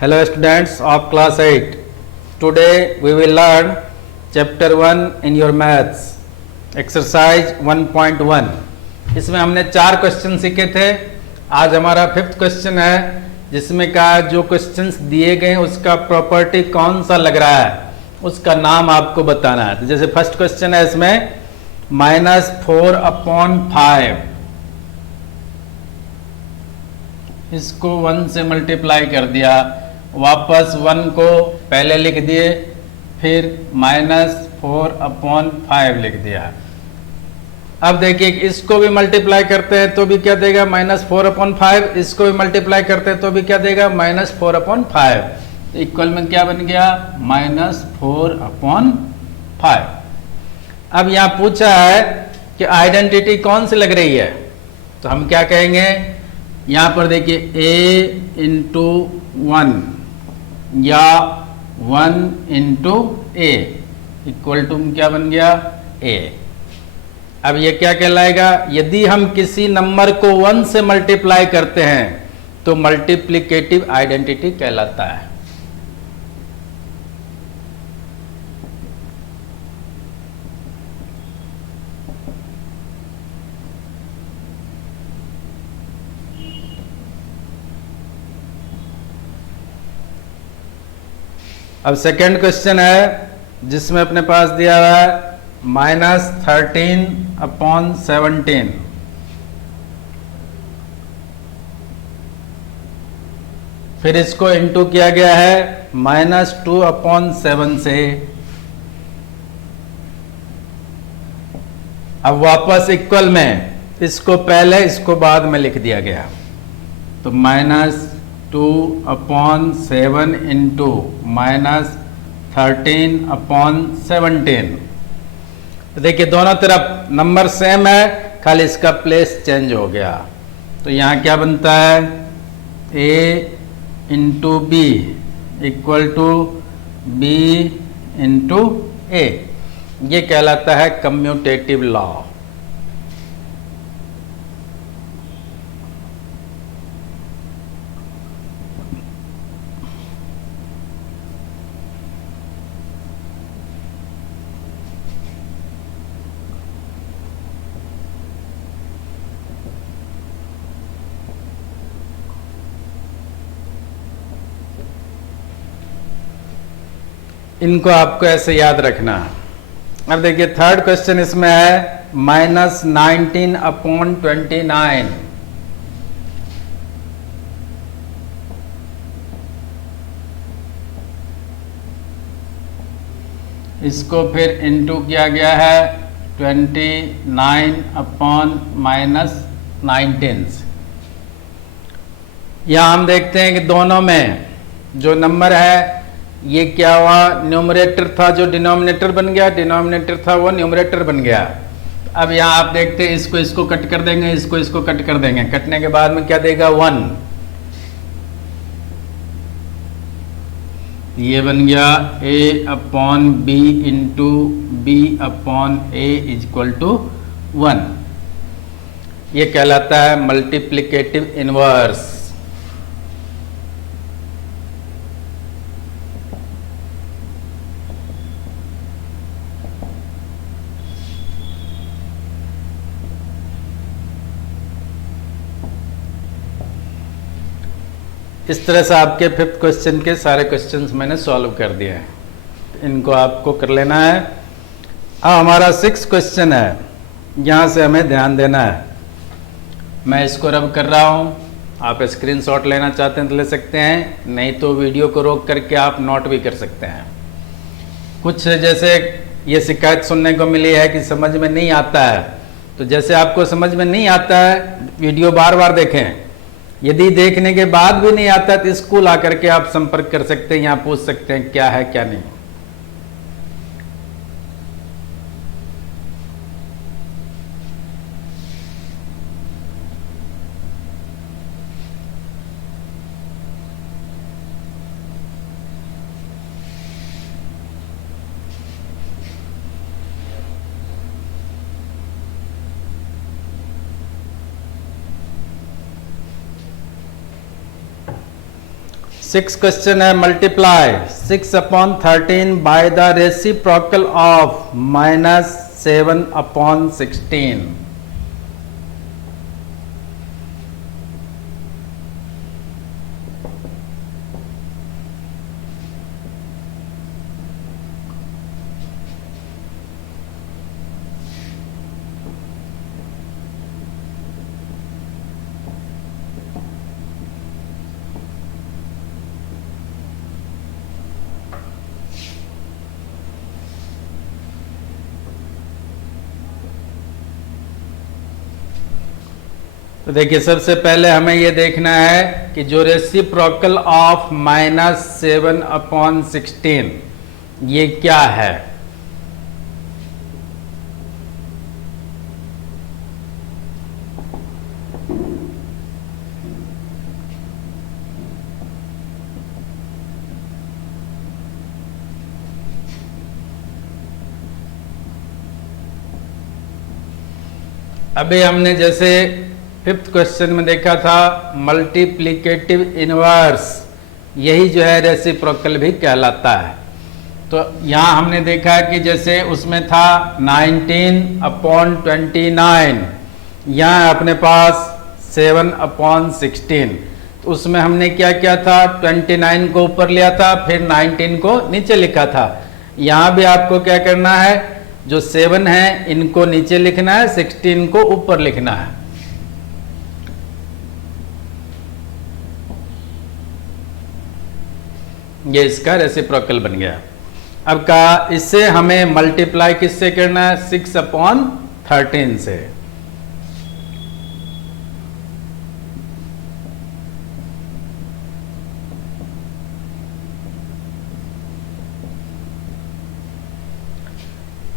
Hello students of class 8. Today we will learn chapter 1 in your maths exercise 1.1. इसमें हमने 4 question सीखे थे। आज हमारा 5th क्वेश्चन है जिसमें कहा जो क्वेश्चंस दिए गए उसका प्रॉपर्टी कौन सा लग रहा है उसका नाम आपको बताना है। तो जैसे फर्स्ट क्वेश्चन है इसमें -4/5, इसको 1 से मल्टीप्लाई कर दिया, वापस 1 को पहले लिख दिए, फिर -4/5 लिख दिया। अब देखिए इसको भी मल्टीप्लाई करते हैं तो भी क्या देगा -4/5, इसको भी मल्टीप्लाई करते हैं तो भी क्या देगा -4/5। इक्वल में क्या बन गया -4/5। अब यहां पूछा है कि आइडेंटिटी कौन सी लग रही है, तो हम क्या कहेंगे, यहां पर देखिए a इंटू 1 या 1 इंटू ए इक्वल टू क्या बन गया a। अब ये क्या कहलाएगा, यदि हम किसी नंबर को 1 से मल्टीप्लाई करते हैं तो मल्टीप्लिकेटिव आइडेंटिटी कहलाता है। अब सेकेंड क्वेश्चन है जिसमें अपने पास दिया हुआ है -13/17, फिर इसको इंटू किया गया है -2/7 से। अब वापस इक्वल में इसको पहले इसको बाद में लिख दिया गया, तो -2/7 इंटू -13/17। देखिए दोनों तरफ नंबर सेम है, खाली इसका प्लेस चेंज हो गया। तो यहां क्या बनता है a into B equal to b into A. ये कहलाता है कम्यूटेटिव लॉ। इनको आपको ऐसे याद रखना। अब देखिए थर्ड क्वेश्चन इसमें है -19/29, इसको फिर इंटू किया गया है 29/-19। यहां हम देखते हैं कि दोनों में जो नंबर है ये क्या हुआ, न्यूमरेटर था जो डिनोमिनेटर बन गया, डिनोमिनेटर था वो न्यूमरेटर बन गया। अब यहां आप देखते हैं इसको इसको कट कर देंगे, इसको इसको कट कर देंगे, कटने के बाद में क्या देगा 1। ये बन गया a/b into b/a equal to 1। ये कहलाता है मल्टीप्लिकेटिव इनवर्स। इस तरह से आपके 5th क्वेश्चन के सारे क्वेश्चंस मैंने सॉल्व कर दिए हैं, इनको आपको कर लेना है। अब हमारा 6th क्वेश्चन है, यहाँ से हमें ध्यान देना है। मैं इसको रब कर रहा हूँ, आप स्क्रीनशॉट लेना चाहते हैं तो ले सकते हैं, नहीं तो वीडियो को रोक करके आप नोट भी कर सकते हैं। कुछ जैसे ये शिकायत सुनने को मिली है कि समझ में नहीं आता है, तो जैसे आपको समझ में नहीं आता है वीडियो बार बार देखें, यदि देखने के बाद भी नहीं आता तो स्कूल आकर के आप संपर्क कर सकते हैं, यहाँ पूछ सकते हैं क्या है क्या नहीं। सिक्स क्वेश्चन है, multiply 6/13 by the reciprocal of -7/16। तो देखिए, सबसे पहले हमें यह देखना है कि जो रेसिप्रोकल ऑफ -7/16 ये क्या है। अभी हमने जैसे फिफ्थ क्वेश्चन में देखा था मल्टीप्लिकेटिव इनवर्स, यही जो है रेसिप्रोकल भी कहलाता है। तो यहाँ हमने देखा कि जैसे उसमें था 19/29, यहाँ अपने पास 7/16। तो उसमें हमने क्या किया था, 29 को ऊपर लिया था, फिर 19 को नीचे लिखा था। यहाँ भी आपको क्या करना है, जो 7 है इनको नीचे लिखना है, 16 को ऊपर लिखना है। ये इसका रेसिप्रोकल बन गया। अब कहा इससे हमें मल्टीप्लाई किससे करना है, 6/13 से।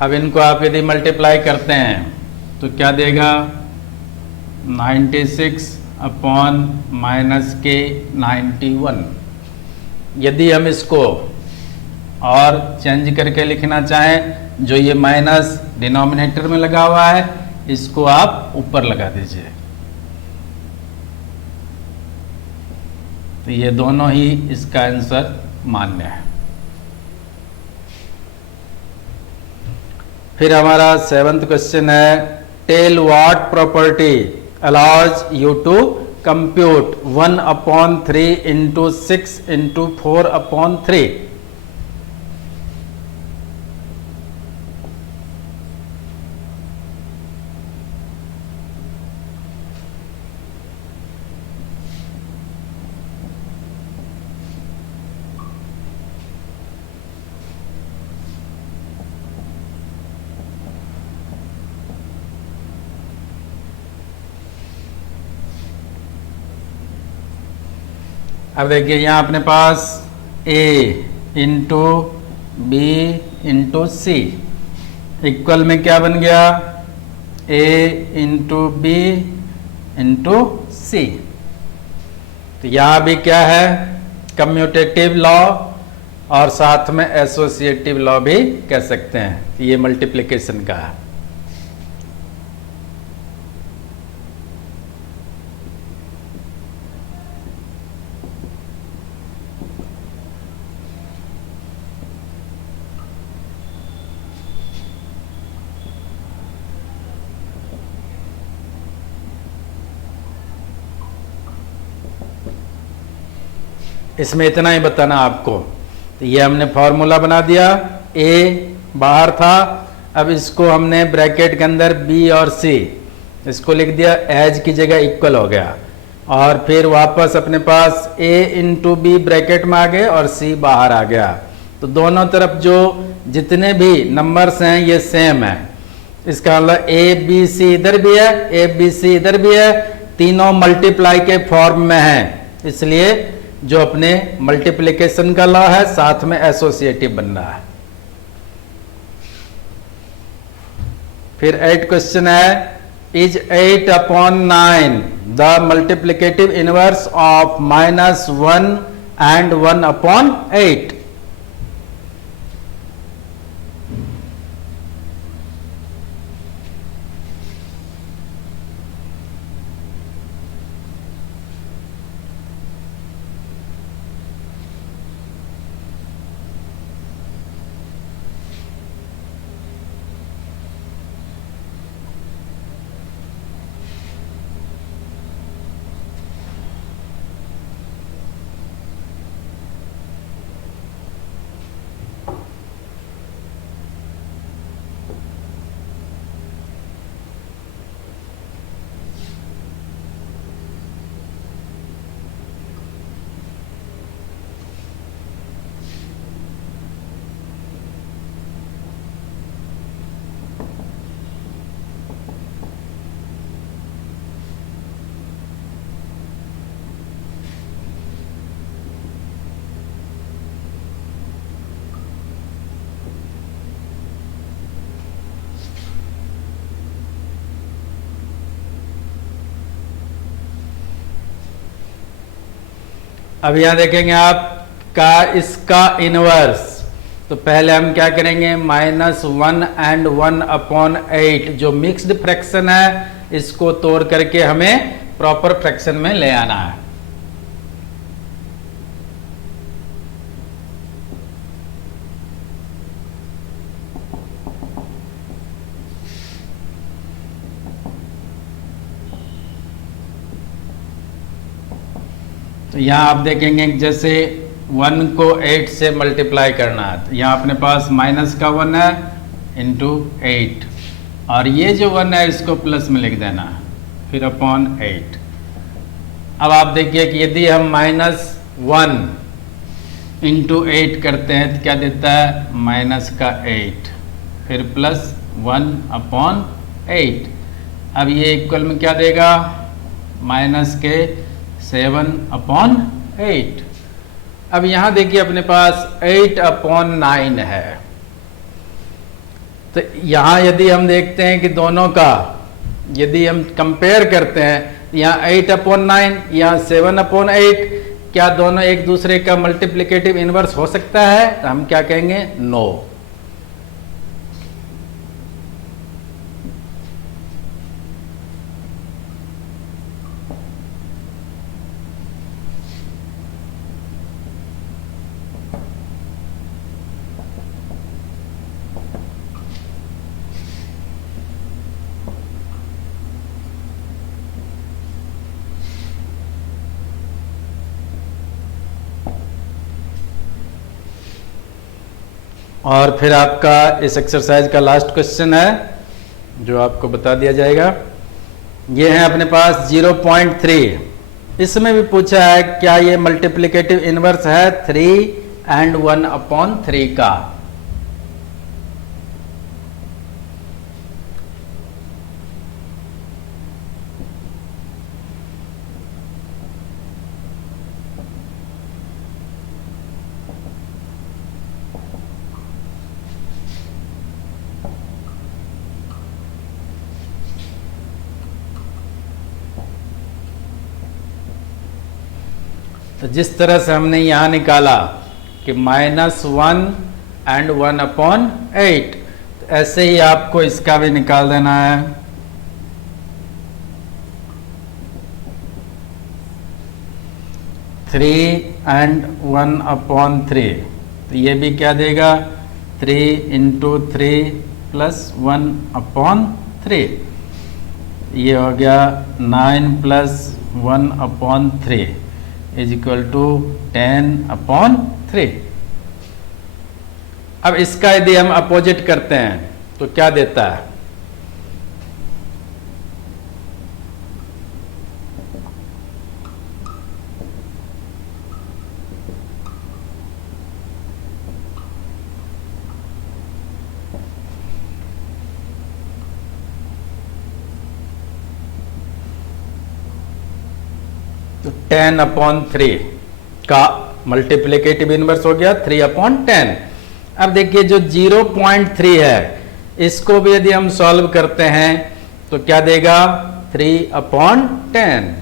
अब इनको आप यदि मल्टीप्लाई करते हैं तो क्या देगा, 96/-91। यदि हम इसको और चेंज करके लिखना चाहें, जो ये माइनस डिनोमिनेटर में लगा हुआ है इसको आप ऊपर लगा दीजिए। तो ये दोनों ही इसका आंसर मान्य है। फिर हमारा 7th क्वेश्चन है, tell what property allows you to compute 1/3 into 6 into 4/3। अब देखिए, यहाँ अपने पास a into b into c equal में क्या बन गया, a into b into c. तो यहाँ भी क्या है, कम्यूटेटिव लॉ और साथ में एसोसिएटिव लॉ भी कह सकते हैं। ये मल्टीप्लिकेशन का है। इसमें इतना ही बताना आपको। तो ये हमने फॉर्मूला बना दिया, ए बाहर था, अब इसको हमने ब्रैकेट के अंदर बी और सी इसको लिख दिया, एज की जगह इक्वल हो गया। और फिर वापस अपने पास a इंटू बी ब्रैकेट में आ गए और c बाहर आ गया। तो दोनों तरफ जो जितने भी नंबर्स हैं ये सेम है। इसका मतलब ए बी सी इधर भी है, ए बी सी इधर भी है, तीनों मल्टीप्लाई के फॉर्म में है। इसलिए जो अपने मल्टीप्लिकेशन का लॉ है साथ में एसोसिएटिव बन रहा है। फिर 8 क्वेश्चन है, is 8/9 the multiplicative inverse of -1 and 1/8। अब यहां देखेंगे आप का इसका इनवर्स, तो पहले हम क्या करेंगे, -1 and 1/8 जो मिक्स्ड फ्रैक्शन है इसको तोड़ करके हमें प्रॉपर फ्रैक्शन में ले आना है। तो यहां आप देखेंगे जैसे 1 को 8 से मल्टीप्लाई करना है, तो यहाँ अपने पास माइनस का 1 है इंटू 8, और ये जो 1 है इसको प्लस में लिख देना है, फिर अपॉन 8। अब आप देखिए कि यदि हम -1 इंटू 8 करते हैं तो क्या देता है, माइनस का 8, फिर प्लस 1/8। अब ये इक्वल में क्या देगा, माइनस के 7/8। अब यहां देखिए अपने पास 8/9 है, तो यहां यदि हम देखते हैं कि दोनों का यदि हम कंपेयर करते हैं, यहाँ 8/9 यहाँ 7/8, क्या दोनों एक दूसरे का मल्टीप्लिकेटिव इनवर्स हो सकता है, तो हम क्या कहेंगे, नो। और फिर आपका इस एक्सरसाइज का लास्ट क्वेश्चन है जो आपको बता दिया जाएगा। ये है अपने पास 0.3। इसमें भी पूछा है क्या ये मल्टीप्लिकेटिव इनवर्स है 3 and 1/3 का। तो जिस तरह से हमने यहां निकाला कि -1 and 1/8, तो ऐसे ही आपको इसका भी निकाल देना है। थ्री and 1/3, तो ये भी क्या देगा, 3 × 3 + 1/3, ये हो गया 9 + 1/3 = 10/3। अब इसका यदि हम अपोजिट करते हैं तो क्या देता है, तो 10/3 का मल्टीप्लिकेटिव इनवर्स हो गया 3/10। अब देखिए जो 0.3 है इसको भी यदि हम सॉल्व करते हैं तो क्या देगा, 3/10।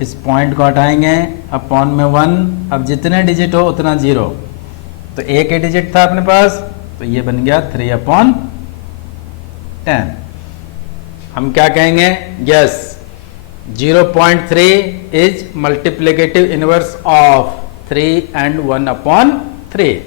इस पॉइंट को हटाएंगे, अपॉन में 1, अब जितने डिजिट हो उतना 0, तो एक ही डिजिट था अपने पास, तो ये बन गया 3/10। हम क्या कहेंगे, yes 0.3 is multiplicative inverse of 3 and 1/3।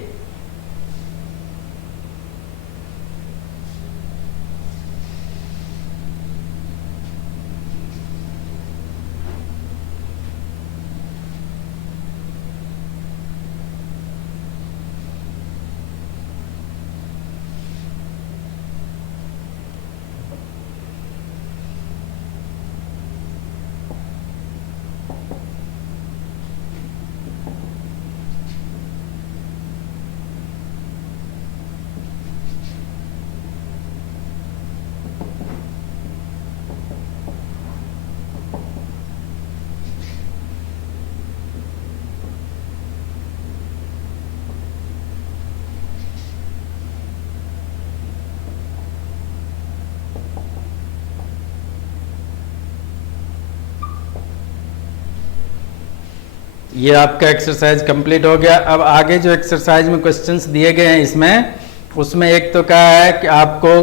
ये आपका एक्सरसाइज कंप्लीट हो गया। अब आगे जो एक्सरसाइज में क्वेश्चंस दिए गए हैं इसमें, उसमें एक तो क्या है कि आपको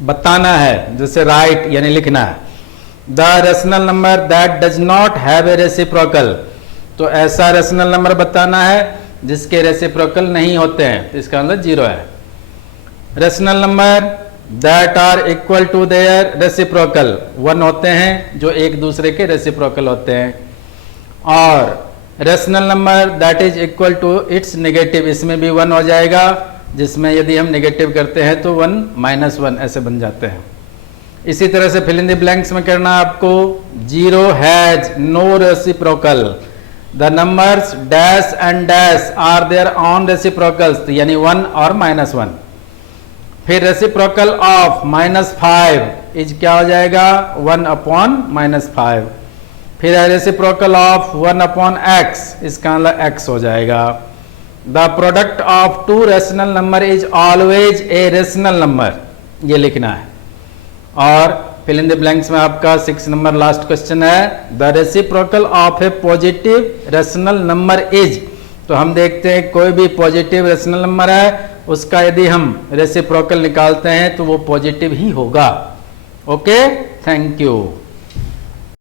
बताना है, जैसे राइट यानी लिखना है, the rational number that does not have a reciprocal. तो ऐसा रेशनल नंबर बताना है जिसके रेसिप्रोकल नहीं होते हैं, तो इसका मतलब 0 है। Rational number that are equal to their reciprocal, 1 होते हैं जो एक दूसरे के रेसिप्रोकल होते हैं। और rational number that is equal to its negative, इसमें भी 1 हो जाएगा, जिसमें यदि हम नेगेटिव करते हैं तो 1 - 1 ऐसे बन जाते हैं। इसी तरह से फिल इन द ब्लैंक्स में करना आपको, 0 has no reciprocal, the numbers dash and dash are their own reciprocals, यानी 1 और -1। फिर रेसिप्रोकल ऑफ -5 इज क्या हो जाएगा, 1/- 5। फिर रेसिप्रोकल ऑफ 1/x, इसका मतलब x हो जाएगा। The product of two rational number is always a rational number, ये लिखना है। और फिल इन द ब्लैंक्स में आपका 6 नंबर लास्ट क्वेश्चन है, the reciprocal of A positive rational number is. तो हम देखते हैं कोई भी पॉजिटिव रेशनल नंबर है, उसका यदि हम रेसिप्रोकल निकालते हैं तो वो पॉजिटिव ही होगा। Okay, thank you.